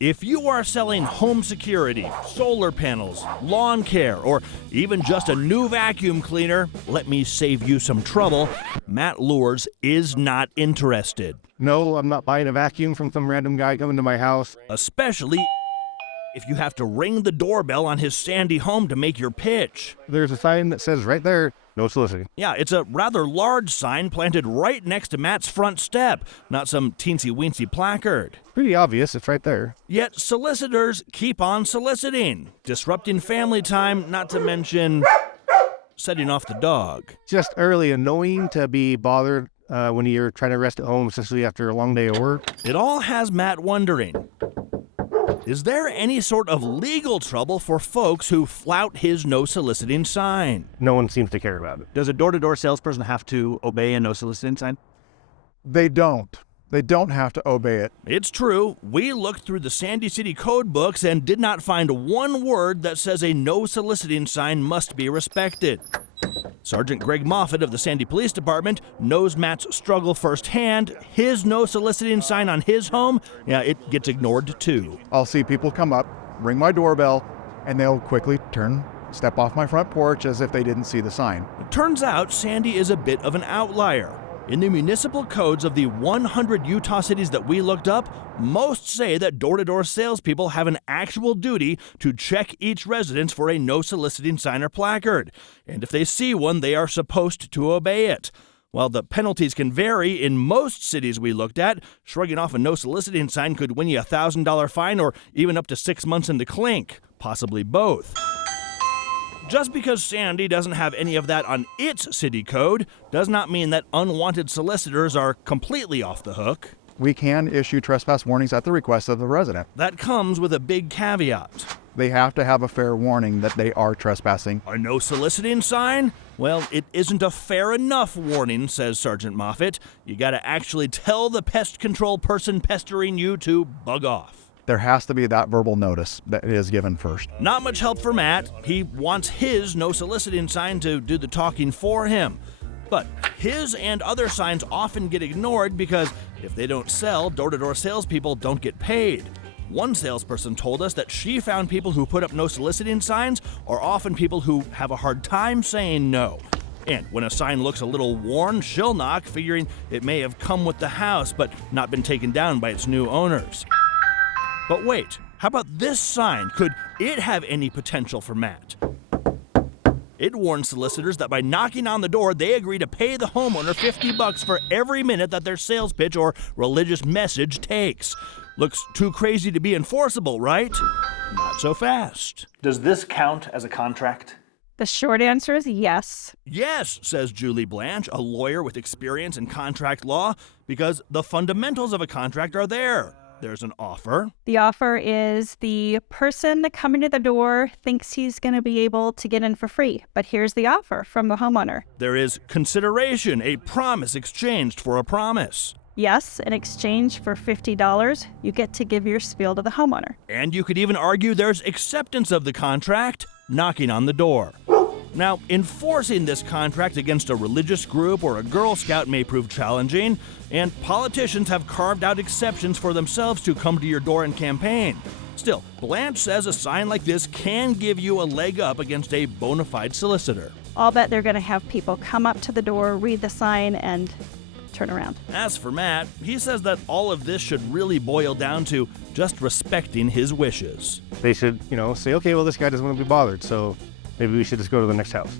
If you are selling home security, solar panels, lawn care, or even just a new vacuum cleaner, let me save you some trouble. Matt Lures is not interested. No, I'm not buying a vacuum from some random guy coming to my house. Especially if you have to ring the doorbell on his sandy home to make your pitch. There's a sign that says right there, no soliciting. Yeah, it's a rather large sign planted right next to Matt's front step, not some teensy-weensy placard. Pretty obvious, it's right there. Yet solicitors keep on soliciting, disrupting family time, not to mention setting off the dog. Just early annoying to be bothered when you're trying to rest at home, especially after a long day of work. It all has Matt wondering, is there any sort of legal trouble for folks who flout his no soliciting sign? No one seems to care about it. Does a door-to-door salesperson have to obey a no soliciting sign? They don't. They don't have to obey it. It's true. We looked through the Sandy City code books and did not find one word that says a no soliciting sign must be respected. Sergeant Greg Moffat of the Sandy Police Department knows Matt's struggle firsthand. His no soliciting sign on his home, it gets ignored too. I'll see people come up, ring my doorbell, and they'll quickly step off my front porch as if they didn't see the sign. It turns out Sandy is a bit of an outlier. In the municipal codes of the 100 Utah cities that we looked up, most say that door-to-door salespeople have an actual duty to check each residence for a no soliciting sign or placard. And if they see one, they are supposed to obey it. While the penalties can vary, in most cities we looked at, shrugging off a no soliciting sign could win you a $1,000 fine or even up to 6 months in the clink, possibly both. Just because Sandy doesn't have any of that on its city code does not mean that unwanted solicitors are completely off the hook. We can issue trespass warnings at the request of the resident. That comes with a big caveat. They have to have a fair warning that they are trespassing. A no soliciting sign? Well, it isn't a fair enough warning, says Sergeant Moffat. You gotta actually tell the pest control person pestering you to bug off. There has to be that verbal notice that is given first. Not much help for Matt. He wants his no soliciting sign to do the talking for him. But his and other signs often get ignored because if they don't sell, door-to-door salespeople don't get paid. One salesperson told us that she found people who put up no soliciting signs are often people who have a hard time saying no. And when a sign looks a little worn, she'll knock, figuring it may have come with the house but not been taken down by its new owners. But wait, how about this sign? Could it have any potential for Matt? It warns solicitors that by knocking on the door, they agree to pay the homeowner $50 for every minute that their sales pitch or religious message takes. Looks too crazy to be enforceable, right? Not so fast. Does this count as a contract? The short answer is yes. Yes, says Julie Blanche, a lawyer with experience in contract law, because the fundamentals of a contract are there. There's an offer. The offer is the person coming to the door thinks he's going to be able to get in for free, but here's the offer from the homeowner. There is consideration, a promise exchanged for a promise. Yes, in exchange for $50, you get to give your spiel to the homeowner. And you could even argue there's acceptance of the contract, knocking on the door. Now, enforcing this contract against a religious group or a Girl Scout may prove challenging, and politicians have carved out exceptions for themselves to come to your door and campaign. Still, Blanche says a sign like this can give you a leg up against a bona fide solicitor. I'll bet they're going to have people come up to the door, read the sign, and turn around. As for Matt, he says that all of this should really boil down to just respecting his wishes. They should, say, okay, well, this guy doesn't want to be bothered, so maybe we should just go to the next house.